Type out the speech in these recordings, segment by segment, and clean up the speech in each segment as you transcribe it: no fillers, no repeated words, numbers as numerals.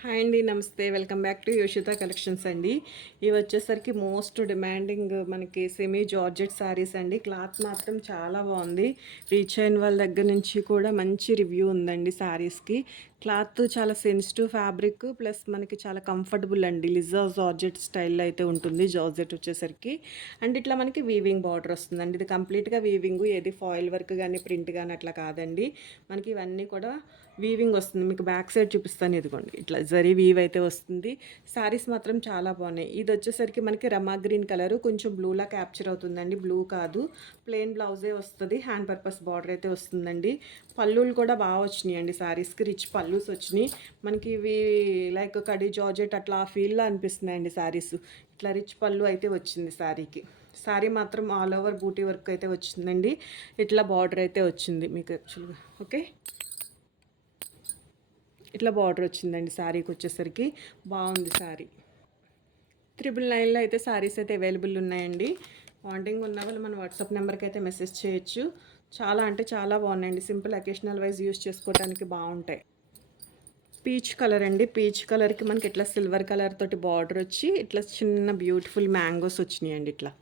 Hi అండి, నమస్తే. Welcome back to యోషిత collections అండి. ఇవి వచ్చేసరికి మోస్ట్ డిమాండింగ్ మనకి సెమీ జార్జెట్ శారీస్ అండి. క్లాత్ మాత్రం చాలా బాగుంది. రీచ్ అయిన వాళ్ళ దగ్గర నుంచి కూడా మంచి రివ్యూ ఉందండి శారీస్కి. క్లాత్ చాలా సెన్సిటివ్ ఫ్యాబ్రిక్ ప్లస్ మనకి చాలా కంఫర్టబుల్ అండి. లిజా జార్జెట్ స్టైల్లో అయితే ఉంటుంది జార్జెట్ వచ్చేసరికి. అండ్ ఇట్లా మనకి వీవింగ్ బార్డర్ వస్తుందండి. ఇది కంప్లీట్గా వీవింగ్, ఏది ఫాయిల్ వర్క్ కానీ ప్రింట్ కానీ అట్లా కాదండి. మనకి ఇవన్నీ కూడా వీవింగ్ వస్తుంది. మీకు బ్యాక్ సైడ్ చూపిస్తాను, ఇదిగోండి ఇట్లా జరీ వీవ్ అయితే వస్తుంది. శారీస్ మాత్రం చాలా బాగున్నాయి. ఇది వచ్చేసరికి మనకి రమా గ్రీన్ కలర్ కొంచెం బ్లూలా క్యాప్చర్ అవుతుందండి. బ్లూ కాదు, ప్లెయిన్ బ్లౌజే వస్తుంది. హ్యాండ్ పర్పస్ బార్డర్ అయితే వస్తుందండి. పళ్ళులు కూడా బాగా వచ్చినాయి అండి శారీస్కి. రిచ్ పళ్ళుస్ వచ్చినాయి మనకి. ఇవి లైక్ కడి జార్జెట్ అట్లా ఆ ఫీల్లో అనిపిస్తున్నాయండి శారీస్. ఇట్లా రిచ్ పళ్ళు అయితే వచ్చింది శారీకి. శారీ మాత్రం ఆల్ ఓవర్ బూటీ వర్క్ అయితే వచ్చిందండి. ఇట్లా బార్డర్ అయితే వచ్చింది మీకు యాక్చువల్గా. ఓకే, ఇట్లా బార్డర్ వచ్చిందండి శారీకి వచ్చేసరికి. బాగుంది శారీ. 999లో అయితే శారీస్ అయితే అవైలబుల్ ఉన్నాయండి. వాంటింగ్ ఉన్న వాళ్ళు మన వాట్సాప్ నెంబర్కి అయితే మెసేజ్ చేయొచ్చు. చాలా అంటే చాలా బాగున్నాయండి. సింపుల్ అకేషనల్ వైజ్ యూస్ చేసుకోవడానికి బాగుంటాయి. పీచ్ కలర్ అండి. పీచ్ కలర్కి మనకి ఇట్లా సిల్వర్ కలర్ తోటి బార్డర్ వచ్చి ఇట్లా చిన్న బ్యూటిఫుల్ మ్యాంగోస్ వచ్చినాయండి ఇట్లా.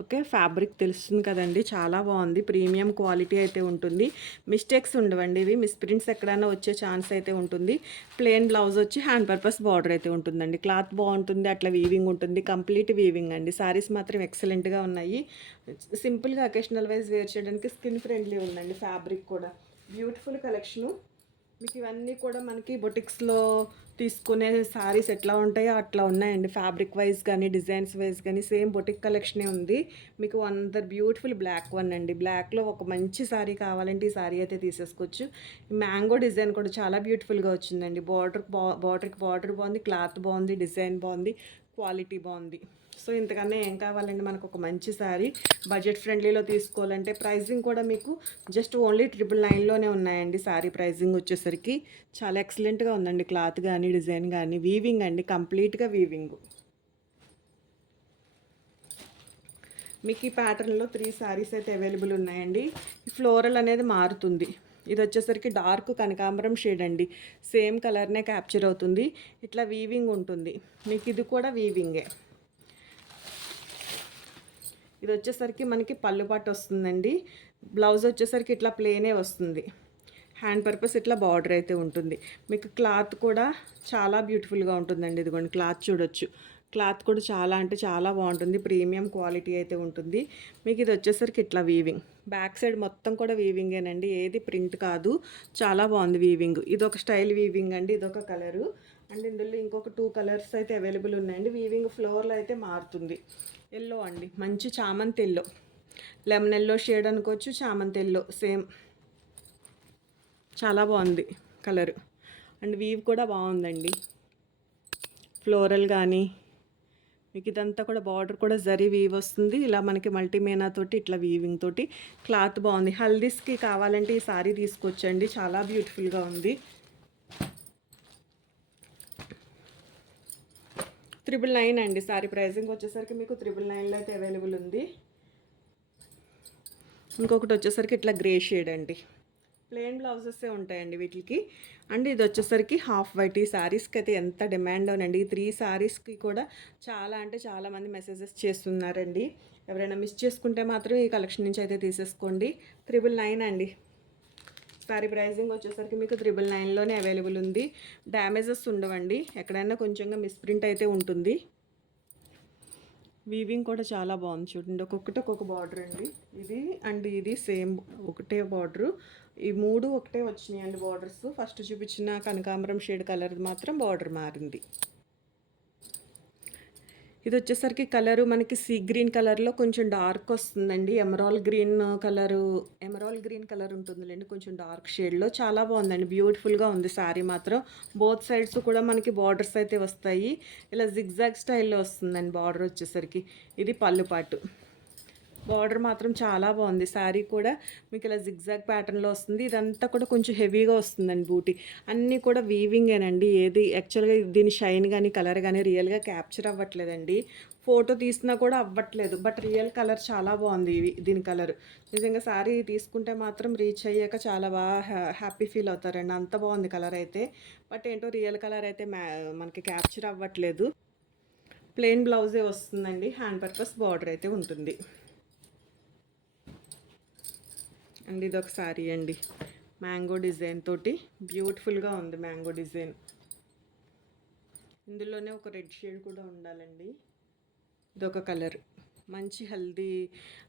ఓకే, ఫ్యాబ్రిక్ తెలుస్తుంది కదండి, చాలా బాగుంది. ప్రీమియం క్వాలిటీ అయితే ఉంటుంది. మిస్టేక్స్ ఉండవండి. ఇవి మిస్ప్రింట్స్ ఎక్కడైనా వచ్చే ఛాన్స్ అయితే ఉంటుంది. ప్లెయిన్ బ్లౌజ్ వచ్చి హ్యాండ్ పర్పస్ బార్డర్ అయితే ఉంటుందండి. క్లాత్ బాగుంటుంది, అట్లా వీవింగ్ ఉంటుంది. కంప్లీట్ వీవింగ్ అండి. శారీస్ మాత్రం ఎక్సలెంట్గా ఉన్నాయి. సింపుల్గా అకేషనల్ వైజ్ వేర్ చేయడానికి స్కిన్ ఫ్రెండ్లీ ఉందండి. ఫ్యాబ్రిక్ కూడా బ్యూటిఫుల్ కలెక్షను. మీకు ఇవన్నీ కూడా మనకి బొటిక్స్లో తీసుకునే శారీస్ ఎట్లా ఉంటాయో అట్లా ఉన్నాయండి. ఫ్యాబ్రిక్ వైజ్ కానీ డిజైన్స్ వైజ్ కానీ సేమ్ బొటిక్ కలెక్షనే ఉంది. మీకు బ్యూటిఫుల్ బ్లాక్ వన్ అండి. బ్లాక్లో ఒక మంచి శారీ కావాలంటే ఈ శారీ అయితే తీసేసుకోవచ్చు. మ్యాంగో డిజైన్ కూడా చాలా బ్యూటిఫుల్గా వచ్చిందండి. బార్డర్కి బార్డర్ బాగుంది, క్లాత్ బాగుంది, డిజైన్ బాగుంది, క్వాలిటీ బాగుంది. సో ఇంతకన్నా ఏం కావాలండి మనకు? ఒక మంచి శారీ బడ్జెట్ ఫ్రెండ్లీలో తీసుకోవాలంటే ప్రైజింగ్ కూడా మీకు జస్ట్ ఓన్లీ 999లోనే ఉన్నాయండి. శారీ ప్రైజింగ్ వచ్చేసరికి చాలా ఎక్సలెంట్గా ఉందండి. క్లాత్ కానీ డిజైన్ కానీ వీవింగ్ అండి, కంప్లీట్గా వీవింగ్. మీకు ఈ ప్యాటర్న్లో 3 శారీస్ అయితే అవైలబుల్ ఉన్నాయండి. ఫ్లోరల్ అనేది మారుతుంది. ఇది వచ్చేసరికి డార్క్ కనకాంబరం షేడ్ అండి. సేమ్ కలర్నే క్యాప్చర్ అవుతుంది. ఇట్లా వీవింగ్ ఉంటుంది. మీకు ఇది కూడా వీవింగే. ఇది వచ్చేసరికి మనకి పళ్ళు పట్టు వస్తుందండి. బ్లౌజ్ వచ్చేసరికి ఇట్లా ప్లేనే వస్తుంది. హ్యాండ్ పర్పస్ ఇట్లా బార్డర్ అయితే ఉంటుంది. మీకు క్లాత్ కూడా చాలా బ్యూటిఫుల్గా ఉంటుందండి. ఇదిగోండి క్లాత్ చూడొచ్చు. క్లాత్ కూడా చాలా అంటే చాలా బాగుంటుంది. ప్రీమియం క్వాలిటీ అయితే ఉంటుంది. మీకు ఇది వచ్చేసరికి ఇట్లా వీవింగ్. బ్యాక్ సైడ్ మొత్తం కూడా వీవింగేనండి, ఏది ప్రింట్ కాదు. చాలా బాగుంది వీవింగ్. ఇది ఒక స్టైల్ వీవింగ్ అండి. ఇదొక కలరు. అండ్ ఇందులో ఇంకొక 2 కలర్స్ అయితే అవైలబుల్ ఉన్నాయండి. వీవింగ్ ఫ్లోర్లో అయితే మారుతుంది. ఎల్లో అండి, మంచి చామంతి ఎల్లో, లెమన్ ఎల్లో షేడ్ అనుకోవచ్చు, చామంతి ఎల్లో సేమ్. చాలా బాగుంది కలర్. అండ్ వీవ్ కూడా బాగుందండి. ఫ్లోరల్ కానీ మీకు ఇదంతా కూడా బార్డర్ కూడా జరీ వీవ్ వస్తుంది. ఇలా మనకి మల్టీమేనా తోటి ఇట్లా వీవింగ్ తోటి క్లాత్ బాగుంది. హల్దీస్కి కావాలంటే ఈ సారీ తీసుకొచ్చండి, చాలా బ్యూటిఫుల్గా ఉంది. 999 అండి. సారీ ప్రైజింగ్ వచ్చేసరికి మీకు 999లో అయితే అవైలబుల్ ఉంది. ఇంకొకటి వచ్చేసరికి ఇట్లా గ్రే షేడ్ అండి. ప్లెయిన్ బ్లౌజెసే ఉంటాయండి వీటికి. అండ్ ఇది వచ్చేసరికి హాఫ్ వైట్. ఈ శారీస్కి అయితే ఎంత డిమాండ్ అవునండి. ఈ 3 శారీస్కి కూడా చాలా అంటే చాలామంది మెసేజెస్ చేస్తున్నారండి. ఎవరైనా మిస్ చేసుకుంటే మాత్రం ఈ కలెక్షన్ నుంచి అయితే తీసేసుకోండి. 999 అండి. శారీ ప్రైజింగ్ వచ్చేసరికి మీకు 999లోనే అవైలబుల్ ఉంది. డ్యామేజెస్ ఉండవండి. ఎక్కడైనా కొంచెంగా మిస్ప్రింట్ అయితే ఉంటుంది. వీవింగ్ కూడా చాలా బాగుంది చూడండి. ఒక్కొక్క బార్డర్ అండి. ఇది అండ్ ఇది సేమ్ ఒకటే బార్డరు. ఈ 3 ఒకటే వచ్చినాయి అండి బార్డర్స్. ఫస్ట్ చూపించిన కనకాంబరం షేడ్ కలర్ మాత్రం బార్డర్ మారింది. ఇది వచ్చేసరికి కలరు మనకి సీ గ్రీన్ కలర్లో కొంచెం డార్క్ వస్తుందండి. ఎమరాల్ గ్రీన్ కలర్ ఉంటుందిలేండి, కొంచెం డార్క్ షేడ్లో. చాలా బాగుందండి, బ్యూటిఫుల్గా ఉంది శారీ మాత్రం. బోత్ సైడ్స్ కూడా మనకి బార్డర్స్ అయితే వస్తాయి. ఇలా జిగ్జాగ్ స్టైల్లో వస్తుందండి బార్డర్ వచ్చేసరికి. ఇది పళ్ళు పాటు. బార్డర్ మాత్రం చాలా బాగుంది. శారీ కూడా మీకు ఇలా జిగ్జాగ్ ప్యాటర్న్లో వస్తుంది. ఇదంతా కూడా కొంచెం హెవీగా వస్తుందండి బూటీ. అన్నీ కూడా వీవింగేనండి. ఏది యాక్చువల్గా దీని షైన్ కానీ కలర్ కానీ రియల్గా క్యాప్చర్ అవ్వట్లేదండి. ఫోటో తీసినా కూడా అవ్వట్లేదు. బట్ రియల్ కలర్ చాలా బాగుంది దీని కలర్. నిజంగా శారీ తీసుకుంటే మాత్రం రీచ్ అయ్యాక చాలా బాగా హ్యాపీ ఫీల్ అవుతారండి. అంత బాగుంది కలర్ అయితే. బట్ ఏంటో రియల్ కలర్ అయితే మనకి క్యాప్చర్ అవ్వట్లేదు. ప్లెయిన్ బ్లౌజే వస్తుందండి. హ్యాండ్ పర్పస్ బార్డర్ అయితే ఉంటుంది. అండ్ ఇది ఒక శారీ అండి, మ్యాంగో డిజైన్ తోటి బ్యూటిఫుల్గా ఉంది. మ్యాంగో డిజైన్ ఇందులోనే ఒక రెడ్ షేడ్ కూడా ఉండాలండి. ఇదొక కలర్, మంచి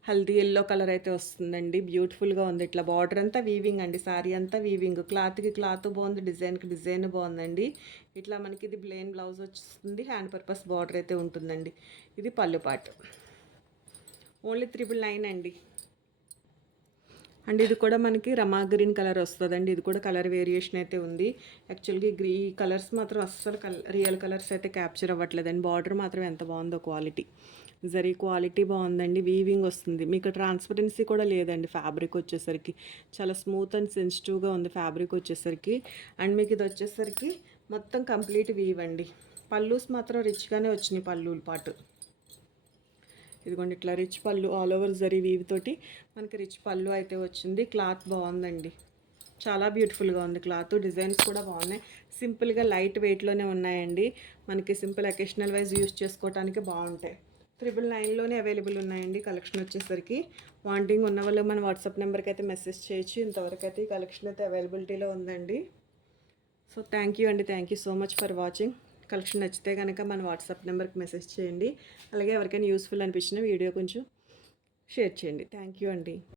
హల్దీ ఎల్లో కలర్ అయితే వస్తుందండి. బ్యూటిఫుల్గా ఉంది. ఇట్లా బార్డర్ అంతా వీవింగ్ అండి. శారీ అంతా వీవింగ్. క్లాత్కి క్లాత్ బాగుంది, డిజైన్కి డిజైన్ బాగుందండి. ఇట్లా మనకి ఇది ప్లెయిన్ బ్లౌజ్ వస్తుంది. హ్యాండ్ పర్పస్ బార్డర్ అయితే ఉంటుందండి. ఇది పళ్ళు పార్ట్. ఓన్లీ 999 అండి. అండ్ ఇది కూడా మనకి రమా గ్రీన్ కలర్ వస్తుందండి. ఇది కూడా కలర్ వేరియేషన్ అయితే ఉంది. యాక్చువల్గా ఈ కలర్స్ మాత్రం అస్సలు రియల్ కలర్స్ అయితే క్యాప్చర్ అవ్వట్లేదండి. బార్డర్ మాత్రం ఎంత బాగుందో క్వాలిటీ. జరీ క్వాలిటీ బాగుందండి. వీవింగ్ వస్తుంది. మీకు ట్రాన్స్పరెన్సీ కూడా లేదండి. ఫ్యాబ్రిక్ వచ్చేసరికి చాలా స్మూత్ అండ్ సెన్సిటివ్గా ఉంది ఫ్యాబ్రిక్ వచ్చేసరికి. అండ్ మీకు ఇది వచ్చేసరికి మొత్తం కంప్లీట్ వీవ్ అండి. పల్లూస్ మాత్రం రిచ్గానే వచ్చినాయి. పళ్ళుల పాటు ఇదిగోండి ఇట్లా రిచ్ పళ్ళు ఆల్ ఓవర్ జరీ వీవ్ తోటి మనకి రిచ్ పళ్ళు అయితే వచ్చింది. క్లాత్ బాగుందండి. చాలా బ్యూటిఫుల్గా ఉంది క్లాత్. డిజైన్స్ కూడా బాగున్నాయి. సింపుల్గా లైట్ వెయిట్లోనే ఉన్నాయండి. మనకి సింపుల్ అకేషనల్ వైజ్ యూస్ చేసుకోవడానికి బాగుంటాయి. 999లోనే అవైలబుల్ ఉన్నాయండి. కలెక్షన్ వచ్చేసరికి వాంటింగ్ ఉన్న వాళ్ళు మన వాట్సాప్ నెంబర్కి అయితే మెసేజ్ చేయొచ్చు. ఇంతవరకు అయితే ఈ కలెక్షన్ అయితే అవైలబిలిటీలో ఉందండి. సో థ్యాంక్ యూ అండి. Thank you so much for watching. Collection నచ్చితే కనుక మన వాట్సాప్ నెంబర్కి మెసేజ్ చేయండి. అలాగే ఎవరికైనా యూస్ఫుల్ అనిపించిన వీడియో కొంచెం షేర్ చేయండి. థ్యాంక్ యూ అండి.